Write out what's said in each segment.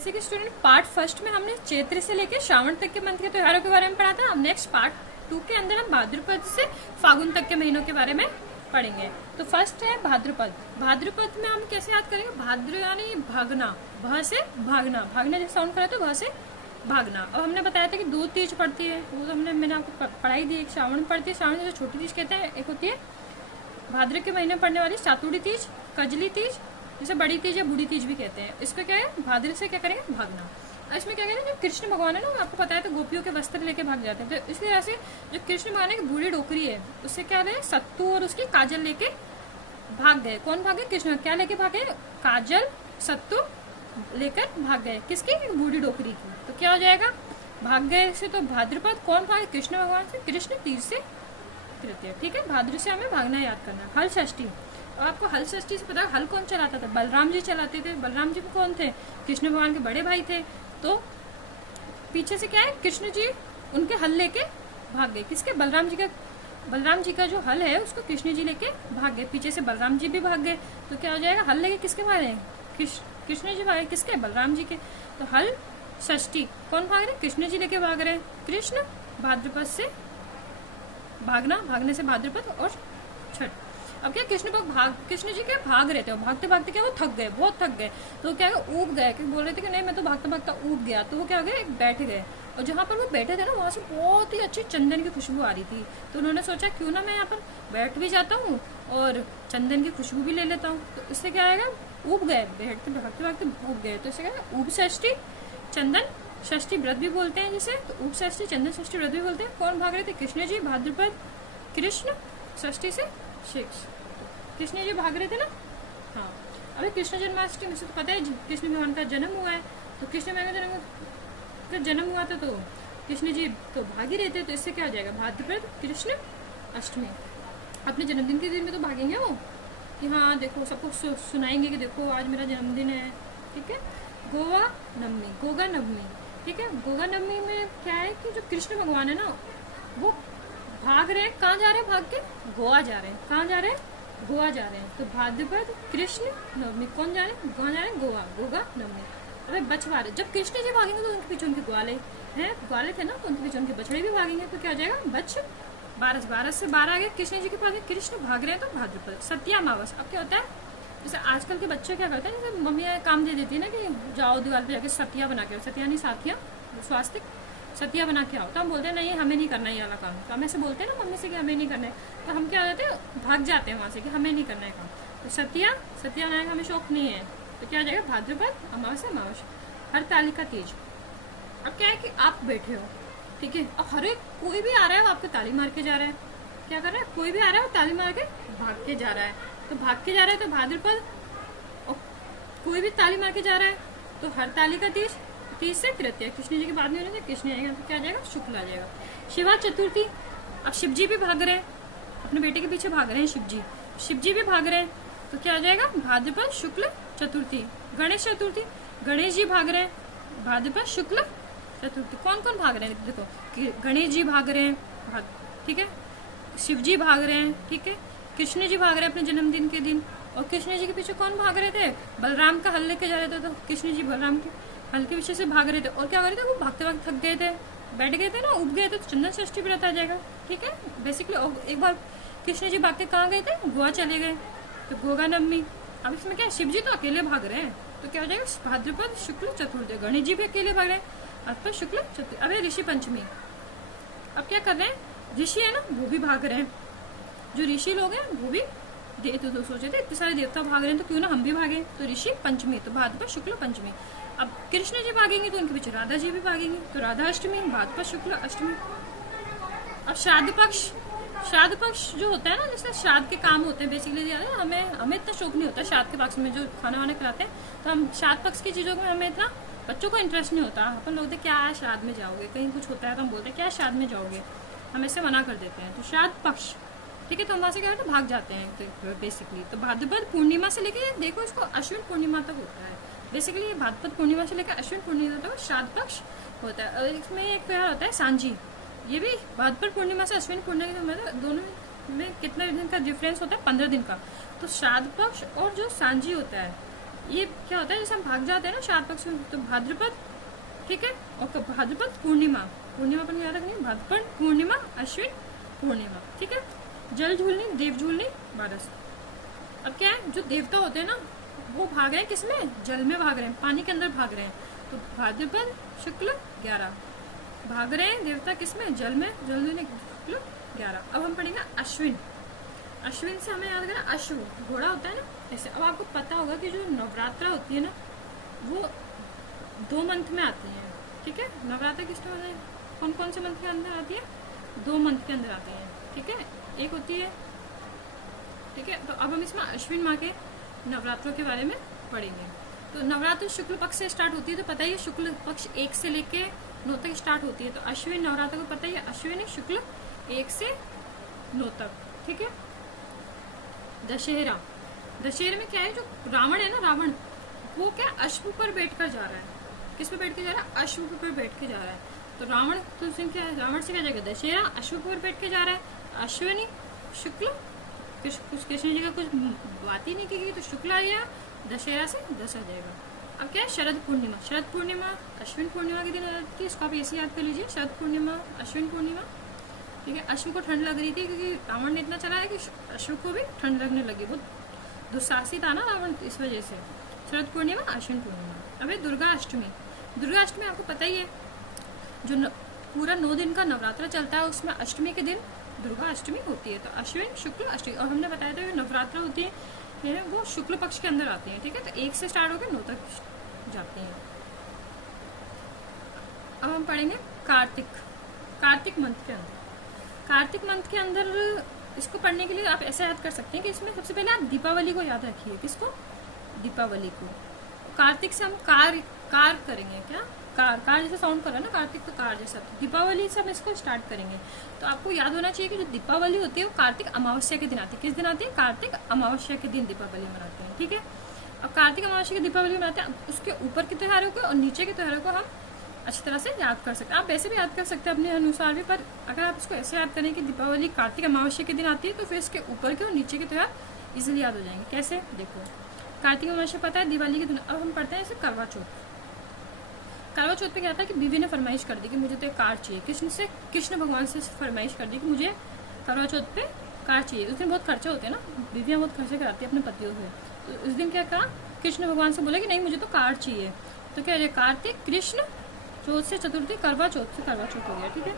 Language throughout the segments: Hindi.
जैसे कि स्टूडेंट पार्ट फर्स्ट में हमने चैत्र से लेकर श्रावण तक के मंथ के त्योहारों के बारे में पढ़ा था। अब नेक्स्ट पार्ट 2 के अंदर हम भाद्रपद से फागुन तक के महीनों के बारे में पढ़ेंगे। तो फर्स्ट है भाद्रपद। भाद्रपद में हम कैसे याद करेंगे? भाद्र यानी भागना, भा से भागना, भागना जैसे साउंड करा तो भा से भागना। और हमने बताया था कि 2 तीज पड़ती है, वो तो मैंने आपको पढ़ाई दी। एक श्रावण पड़ती है, श्रावण जो छोटी तीज कहते हैं, एक होती है भाद्र के महीने पड़ने वाली सातुड़ी तीज, कजली तीज, जिसे बड़ी तीज या बूढ़ी तीज भी कहते हैं। इसको क्या है, भाद्र से क्या करेंगे, भागना। और इसमें क्या कहते हैं, जब कृष्ण भगवान है ना, आपको पता है तो गोपियों के वस्त्र लेके भाग जाते हैं। तो इसलिए ऐसे जो कृष्ण भगवान की बूढ़ी डोकरी है, उससे क्या है, सत्तू और उसकी काजल लेके भाग गए। कौन भागे? कृष्ण। क्या लेके भागे? काजल, सत्तू लेकर भाग गए। किसकी? बूढ़ी डोकरी की। तो क्या हो जाएगा, भाग गए से। तो भाद्रपद कौन भागे? कृष्ण भगवान से। कृष्ण तीज से तृतीय। ठीक है, भाद्र से हमें भागना याद करना। हल षष्ठी, और आपको हल षष्ठी से पता है हल कौन चलाता था? बलराम जी चलाते थे। बलराम जी कौन थे? कृष्ण भगवान के बड़े भाई थे। तो पीछे से क्या है, कृष्ण जी उनके हल लेके भाग गए। किसके? बलराम जी का जो हल है उसको कृष्ण जी लेके भाग गए। पीछे से बलराम जी भी भाग गए। तो क्या हो जाएगा, हल लेके किसके भाग रहे हैं? कृष्ण जी भागे। किसके? बलराम जी के। तो हल षष्ठी कौन भाग रहे हैं? कृष्ण जी लेके भाग रहे हैं। कृष्ण भाद्रपद से भागना, भागने से भाद्रपद और छठ। अब क्या, कृष्ण जी क्या भाग रहे थे, और भागते भागते क्या वो थक गए, बहुत थक गए। तो क्या ऊब गए, कि बोल रहे थे कि नहीं मैं तो भागता भागता ऊब गया। तो वो क्या हो गए, बैठ गए। और जहाँ पर वो बैठे थे ना, वहां से बहुत ही अच्छी चंदन की खुशबू आ रही थी। तो उन्होंने सोचा क्यों ना मैं यहाँ पर बैठ भी जाता हूँ और चंदन की खुशबू भी ले लेता हूँ। तो इससे क्या आएगा, ऊब गए, बैठते भागते भागते ऊब गए। तो इससे क्या है, ऊब षष्ठी, चंदन षष्ठी व्रत भी बोलते हैं जिसे। तो ऊब षष्ठी, चंदन षष्ठी व्रत भी बोलते हैं। कौन भाग रहे थे? कृष्ण जी। भाद्रपद कृष्ण, षष्ठी से शिक्ष, कृष्ण जी भाग रहे थे ना। हाँ, अभी कृष्ण जन्माष्टमी से तो पता है कृष्ण भगवान का जन्म हुआ है। तो कृष्ण भगवान का जन्म हुआ था, तो कृष्ण जी तो भाग ही रहे थे। तो इससे क्या हो जाएगा, भाद्रपद कृष्ण अष्टमी। अपने जन्मदिन के दिन में तो भागेंगे वो, कि हाँ देखो सबको सुनाएंगे कि देखो आज मेरा जन्मदिन है। ठीक है, गोवा नवमी। ठीक है, गोगा नवमी में क्या है कि जो कृष्ण भगवान है ना, वो भाग रहे हैं। कहाँ जा रहे हैं? भाग के गोवा जा रहे हैं। कहाँ जा रहे हैं? गोवा जा रहे हैं। तो भाद्रपद कृष्ण नवमी कौन जा रहे हैं? गोवा जा रहे हैं। गोगा नवमी। अरे बछवा रहे, जब कृष्ण जी भागेंगे तो उनके पीछे उनके ग्वाले हैं, ग्वाले थे ना, तो उनके पीछे उनके बछड़े भी भागेंगे। तो क्या हो जाएगा, बच 12 से 12 आ गए। कृष्ण जी के पास कृष्ण भाग रहे हैं, तो भाद्रपद। सत्या अमावस। अब क्या होता है, जैसे आजकल के बच्चे क्या करते हैं, जैसे मम्मी काम दे देती है ना कि जाओ दीवार पे जाके सतिया बना के, सतिया नहीं साथिया, स्वास्तिक सतिया बना के आओ। तो हम बोलते हैं नहीं हमें नहीं करना ये वाला काम। तो हम ऐसे बोलते हैं ना मम्मी से कि हमें नहीं करना है। तो हम क्या हो जाते हैं, भाग जाते हैं वहाँ से कि हमें नहीं करना है काम। तो सतिया बनाने का हमें शौक नहीं है। तो क्या हो जाएगा, भाद्रपद अमावस्या, हरतालिका तीज। अब क्या है कि आप बैठे हो, ठीक है, और हर एक कोई भी आ रहा है वो आपको ताली मार के जा रहा है। क्या कर रहा है, कोई भी आ रहा है वो ताली मार के भाग के जा रहा है। तो भाग के जा रहा है तो भाद्रपद, और कोई भी ताली मार के जा रहा है तो हरतालिका तीज से तृतीय। कृष्ण जी के बाद में होने कृष्ण आएगा तो क्या आ जाएगा, शुक्ल आ जाएगा। शिवा चतुर्थी। अब शिव जी भी भाग रहे हैं, अपने बेटे के पीछे भाग रहे हैं शिव जी भी भाग रहे हैं। तो क्या आ जाएगा, भाद्रपद शुक्ल चतुर्थी। गणेश चतुर्थी, गणेश जी भाग रहे हैं, भाद्रपद शुक्ल चतुर्थी। कौन कौन भाग रहे हैं, देखो गणेश जी भाग रहे हैं, ठीक है, शिव जी भाग रहे हैं, ठीक है, कृष्ण जी भाग रहे हैं अपने जन्मदिन के दिन। और कृष्ण जी के पीछे कौन भाग रहे थे, बलराम का हल लेके जा रहे थे। तो कृष्ण जी बलराम के हल के पीछे से भाग रहे थे। और क्या कर रहे थे, वो भागते भागते थक गए थे, बैठ गए थे ना, उब गए थे। तो चंदन षष्ठी व्रत आ जाएगा। ठीक है, बेसिकली एक बार कृष्ण जी भाग के कहाँ गए थे, गोवा चले गए। तो गोगा नवमी। अब इसमें क्या, शिव जी तो अकेले भाग रहे हैं। तो क्या हो जाएगा, भाद्रपद शुक्ल चतुर्थी। गणेश जी भी अकेले भाग रहे हैं, भाद्रपद शुक्ल चतुर्थी। अब है ऋषि पंचमी। अब क्या कर रहे हैं, ऋषि है ना वो भी भाग रहे हैं। जो ऋषि लोग हैं वो भी तो सोचे थे इतने सारे देवता भाग रहे हैं तो क्यों ना हम भी भागे। तो ऋषि पंचमी, तो भाद्रपद शुक्ल पंचमी। अब कृष्ण जी भागेंगे तो उनके पीछे राधा जी भी भागेंगी। तो राधा अष्टमी, भाद्रपद शुक्ल अष्टमी। अब श्राद्ध पक्ष जो होता है ना, जैसे श्राद्ध के काम होते हैं बेसिकली, हमें इतना शौक नहीं होता श्राद्ध के पक्ष में जो खाना वाना खिलाते हैं। तो हम श्राद्ध पक्ष की चीजों में हमें इतना बच्चों को इंटरेस्ट नहीं होता। अपन लोग क्या है, श्राद्ध में जाओगे, कहीं कुछ होता है तो हम बोलते हैं क्या श्राद्ध में जाओगे, हम इससे मना कर देते हैं। तो श्राद्ध पक्ष, ठीक है, तो हम वहाँ से क्या होता है, भाग जाते हैं तो बेसिकली। तो भाद्रपद पूर्णिमा से लेके देखो इसको अश्विन पूर्णिमा तक होता है। बेसिकली भाद्रपद पूर्णिमा से लेकर अश्विन पूर्णिमा तक श्राद्ध पक्ष होता है। और इसमें एक त्योहार होता है सांझी, ये भी भाद्रपद पूर्णिमा से अश्विन पूर्णिमा, दोनों में कितना दिन का डिफरेंस होता है, 15 दिन का। तो श्राद्ध पक्ष और जो सांझी होता है, ये क्या होता है, जैसे हम भाग जाते हैं ना श्राद्ध पक्ष में, तो भाद्रपद, ठीक है, और भाद्रपद पूर्णिमा, पूर्णिमा पर याद रखनी, भाद्रपद पूर्णिमा, अश्विन पूर्णिमा, ठीक है। जल झूलनी, देव झूलनी, बारस। अब क्या है, जो देवता होते हैं ना वो भाग रहे हैं किसमें, जल में भाग रहे हैं, पानी के अंदर भाग रहे हैं, तो भाद्रपद शुक्ल 11 भाग रहे हैं देवता किसमें, जल में, जल में शुक्ल 11। अब हम पढ़ेंगे अश्विन। अश्विन से हमें याद करें, अश्व घोड़ा होता है ना ऐसे। अब आपको पता होगा कि जो नवरात्रा होती है ना वो 2 मंथ में आती है, ठीक है। नवरात्रा किस टाइम होता है, कौन कौन से मंथ के अंदर आती है, 2 मंथ के अंदर आती है, ठीक है। एक होती है, ठीक है। तो अब हम इसमें अश्विन माह के नवरात्रों के बारे में पढ़ेंगे। तो नवरात्र शुक्ल पक्ष से स्टार्ट होती है, तो पता ही है शुक्ल पक्ष 1 से लेके 9 तक स्टार्ट होती है। तो अश्विन नवरात्र को पता ही है, अश्विनी शुक्ल 1 से 9 तक, ठीक है। दशहरा, दशहरे में क्या है, जो रावण है ना, रावण वो क्या अश्व पर बैठकर जा रहा है, किस पे बैठ के जा रहा है, अश्व पर बैठ के जा रहा है। तो रावण तो क्या है, रावण से क्या जाएगा, दशहरा अश्व पर बैठ के जा रहा है, अश्विनी शुक्ल, कुछ कृष्ण जी का कुछ बात ही नहीं की गई, तो शुक्ल आ गया, दशहरा से 10 आ जाएगा। अब क्या है, शरद पूर्णिमा, शरद पूर्णिमा अश्विन पूर्णिमा के दिन आ जाती है, इसको आप ऐसे याद कर लीजिए, शरद पूर्णिमा अश्विन पूर्णिमा, ठीक है। अश्व को ठंड लग रही थी क्योंकि रावण ने इतना चलाया कि अश्व को भी ठंड लगने लगी, वो दुस्साहसी था ना रावण, इस वजह से। शरद पूर्णिमा अश्विन पूर्णिमा। अब दुर्गा अष्टमी, दुर्गा अष्टमी आपको पता ही है, जो पूरा 9 दिन का नवरात्र चलता है उसमें अष्टमी के दिन दुर्गा अष्टमी होती है। तो अश्विन शुक्ल अष्टमी, और हमने बताया था नवरात्र होती है वो शुक्ल पक्ष के अंदर आती है, ठीक है। तो 1 से स्टार्ट होकर 9 तक जाती हैं। अब हम पढ़ेंगे कार्तिक, कार्तिक मंथ के अंदर, कार्तिक मंथ के अंदर इसको पढ़ने के लिए आप ऐसा याद कर सकते हैं कि इसमें सबसे पहले आप दीपावली को याद रखिए, किसको, दीपावली को। कार्तिक से हम कार करेंगे, क्या कार जैसा साउंड कर रहा है ना कार्तिक, तो कार जैसा। तो दीपावली से हम इसको स्टार्ट करेंगे। तो आपको याद होना चाहिए कि जो दीपावली होती है वो कार्तिक अमावस्या के दिन आती है। किस दिन आती है, कार्तिक अमावस्या के दिन दीपावली मनाते हैं, ठीक है। अब कार्तिक अमावस्या की दीपावली मनाते हैं, उसके ऊपर के त्योहारों को और नीचे के त्योहारों को हम अच्छी तरह से याद कर सकते हैं। आप वैसे भी याद कर सकते हैं अपने अनुसार भी, पर अगर आप इसको ऐसे याद करें कि दीपावली कार्तिक अमावस्या के दिन आती है तो फिर इसके ऊपर के और नीचे के त्योहार इजिली याद हो जाएंगे। कैसे, देखो कार्तिक अमावस्या पता है, दिवाली के दिन। अब हम पढ़ते हैं ऐसे करवा चौथ। करवा चौथ पे क्या था कि बीवी ने फरमाइश कर दी कि मुझे तो एक कार चाहिए, कृष्ण भगवान से फरमाइश कर दी कि मुझे करवा चौथ पे कार चाहिए। उस दिन बहुत खर्चे होते हैं ना, बीवियाँ बहुत खर्चे कराती है अपने पतियों से। तो उस दिन क्या कहा, कृष्ण भगवान से बोला कि नहीं मुझे तो कार चाहिए। तो क्या कार्तिक कृष्ण चौथ से चतुर्थी, करवा चौथ से करवा चौथ हो गया, ठीक है।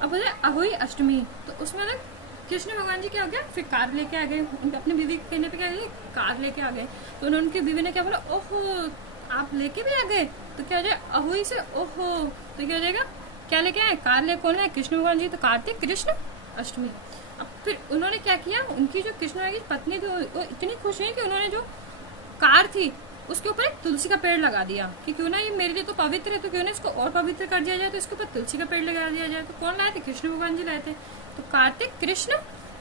अब बोले अहोई अष्टमी, तो उसमें कृष्ण भगवान जी क्या हो गया, फिर कार लेके आ गए, अपनी बीवी के कहने पे क्या गई, कार लेके आ गए। तो उन्होंने उनकी बीवी ने क्या बोला, ओहो आप लेके भी आ गए, तो क्या हो जाए अहोई से ओहो, तो क्या हो जाएगा, क्या लेके आए, कार लेके कौन है, कृष्ण भगवान जी। तो कार्तिक कृष्ण अष्टमी। अब फिर उन्होंने क्या किया, उनकी जो कृष्ण भगवान की पत्नी थी वो इतनी खुश हुई कि उन्होंने जो कार थी उसके ऊपर एक तुलसी का पेड़ लगा दिया कि क्यों ना ये मेरे लिए तो पवित्र है, तो क्यों ना इसको और पवित्र कर दिया जाए, तो इसके ऊपर तुलसी का पेड़ लगा दिया जाए। तो कौन लाए थे, कृष्ण भगवान जी लाए थे। तो कार्तिक कृष्ण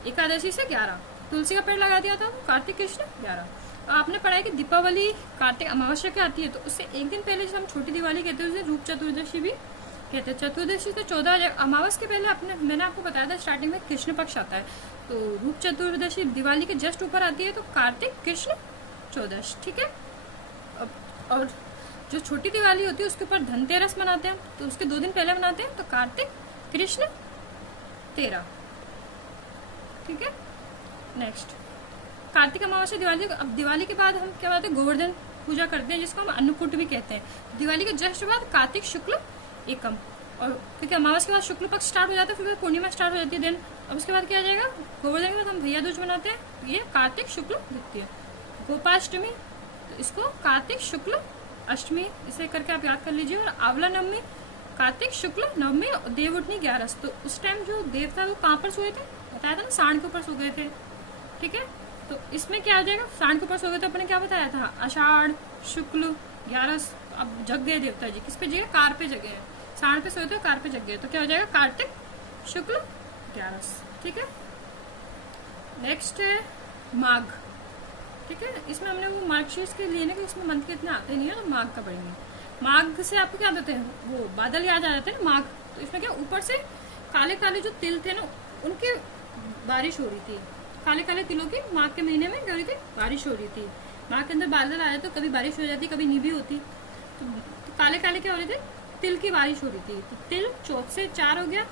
एकादशी से 11 तुलसी का पेड़ लगा दिया था, कार्तिक कृष्ण 11। आपने पढ़ा है कि दीपावली कार्तिक अमावस्या की आती है, तो उससे एक दिन पहले जो हम छोटी दिवाली कहते हैं उसे रूप चतुर्दशी भी कहते हैं। चतुर्दशी तो 14 अमावस के पहले मैंने आपको बताया था स्टार्टिंग में कृष्ण पक्ष आता है, तो रूप चतुर्दशी दिवाली के जस्ट ऊपर आती है, तो कार्तिक कृष्ण चौदश, ठीक है। और जो छोटी दिवाली होती है उसके ऊपर धनतेरस मनाते हैं, तो उसके 2 दिन पहले मनाते हैं, तो कार्तिक कृष्ण 13, ठीक है। नेक्स्ट कार्तिक अमावस्या दिवाली। अब दिवाली के बाद हम क्या बात है, गोवर्धन पूजा करते हैं जिसको हम अन्नकूट भी कहते हैं। दिवाली के जस्ट बाद कार्तिक शुक्ल एकम, और क्योंकि अमावस्या के बाद शुक्ल पक्ष स्टार्ट हो जाता है, फिर पूर्णिमा स्टार्ट हो जाती है दिन। अब उसके बाद क्या आ जाएगा, गोवर्धन के बाद हम भैया दूज मनाते हैं, ये कार्तिक शुक्ल द्वितीय। गोपाष्टमी, तो इसको कार्तिक शुक्ल अष्टमी इसे करके आप याद कर लीजिए। और आंवला नवमी कार्तिक शुक्ल नवमी, देव उठनी 11। तो उस टाइम जो देव था वो कहाँ पर सोए थे, बताया था ना, सांड के ऊपर सो गए थे, ठीक है। तो इसमें क्या हो जाएगा, सांड के ऊपर सो गए तो अपने क्या बताया था, आषाढ़ शुक्ल 11। अब जग गए देवता जी, किस पे जगह, कार पे जगह है, सांड पे सोए थे कार पे जग गए, तो क्या हो जाएगा कार्तिक शुक्ल 11, ठीक है। नेक्स्ट है माघ, ठीक है। इसमें हमने वो मार्गशीर्ष के लिए ना कि इसमें मंथ के इतने आते नहीं है, तो माघ का पढ़ेंगे। माघ से आपको क्या आते हैं, वो बादल याद आ जाते हैं ना, माघ। तो इसमें क्या ऊपर से काले काले जो तिल थे ना उनके बारिश हो रही थी, काले काले तिलों की माघ के महीने में क्या हो रही थी, बारिश हो रही थी। माघ के अंदर बादल आया तो कभी बारिश हो जाती, कभी नहीं भी होती। तो काले काले क्या हो रहे थे, तिल की बारिश हो रही थी। तो तिल चौथ से 4 हो गया,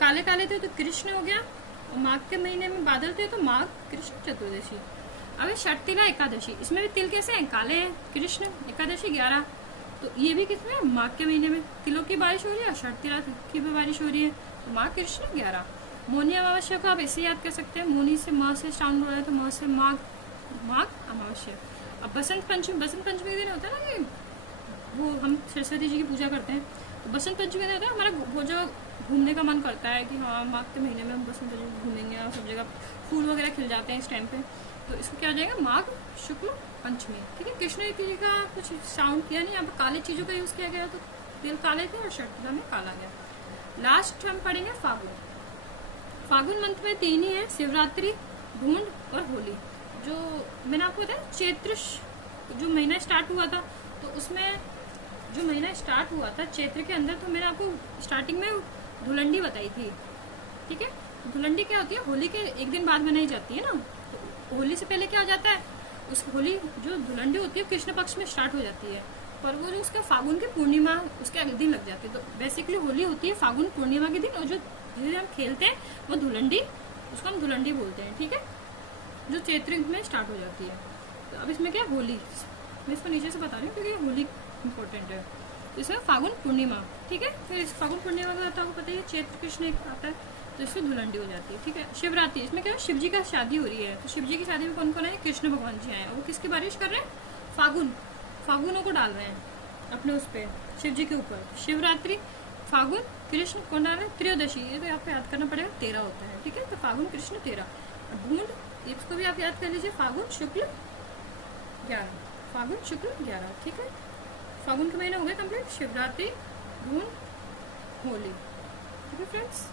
काले काले थे तो कृष्ण हो गया, और माघ के महीने में बादल थे तो माघ कृष्ण चतुर्दशी। अब षटतिला एकादशी, इसमें भी तिल कैसे हैं, काले हैं, कृष्ण एकादशी 11। तो ये भी किसमें, माघ के महीने में तिलों की बारिश हो रही है, षटतिला की भी बारिश हो रही है, तो माघ कृष्ण 11। मौनी अमावस्या को आप ऐसे याद कर सकते हैं, मौनी से माँ से स्टार्ट हो रहा है तो माँ से माघ, माघ अमावस्या। अब बसंत पंचमी के दिन होता है ना कि वो हम सरस्वती जी की पूजा करते हैं, तो बसंत पंचमी का होता है हमारा वो जो घूमने का मन करता है कि हाँ माघ के महीने में हम बसंत पंचमी घूमेंगे और सब जगह फूल वगैरह खिल जाते हैं इस टाइम पे। तो इसको क्या हो जाएगा, माघ शुक्ल पंचमी। ठीक है, कृष्ण जी का कुछ साउंड किया नहीं, यहाँ पर काले चीज़ों का यूज़ किया गया, तो तिल काले थे और षटतिला में काला गया। लास्ट हम पढ़ेंगे फागुन। फागुन मंथ में 3 ही है, शिवरात्रि, भूंड और होली। जो मैंने आपको बताया चैत्र जो महीना स्टार्ट हुआ था, तो उसमें जो महीना स्टार्ट हुआ था चैत्र के अंदर, तो मैंने आपको स्टार्टिंग में धुलंडी बताई थी। ठीक है, धुलंडी क्या होती है, होली के एक दिन बाद मनाई जाती है ना। तो होली से पहले क्या हो जाता है, उस होली जो धुलंडी होती है कृष्ण पक्ष में स्टार्ट हो जाती है, पर वो जो उसका फागुन की पूर्णिमा उसके अगले दिन लग जाती है। तो बेसिकली होली होती है फागुन पूर्णिमा के दिन, और जो जिसे हम खेलते हैं वो धुलंडी, उसको हम धुलंडी बोलते हैं। ठीक है, जो चैत्र में स्टार्ट हो जाती है। तो अब इसमें क्या, होली, मैं इसको नीचे से बता रही हूँ क्योंकि होली इंपॉर्टेंट है। तो इसमें फागुन पूर्णिमा, ठीक है, फिर इस फागुन पूर्णिमा का आपको पता है चैत्र कृष्ण एक आता है, तो इसमें धुलंडी हो जाती है। ठीक है, शिवरात्रि, इसमें क्या है, शिव जी का शादी हो रही है। तो शिव जी की शादी में कौन कौन है, कृष्ण भगवान जी आए, वो किसकी बारिश कर रहे हैं, फागुनों को डाल रहे हैं अपने उस पर, शिव जी के ऊपर। शिवरात्रि, फागुन, कृष्ण कौन डाल रहे हैं, त्रयोदशी, ये तो आपको याद करना पड़ेगा, 13 होता है। ठीक है, तो फागुन कृष्ण 13। भूंड, इसको भी आप याद कर लीजिए, फागुन शुक्ल 11, फागुन शुक्ल 11। ठीक है, फागुन के महीने हो गए कंप्लीट, शिवरात्रि, भूंड, होली। ठीक है फ्रेंड्स।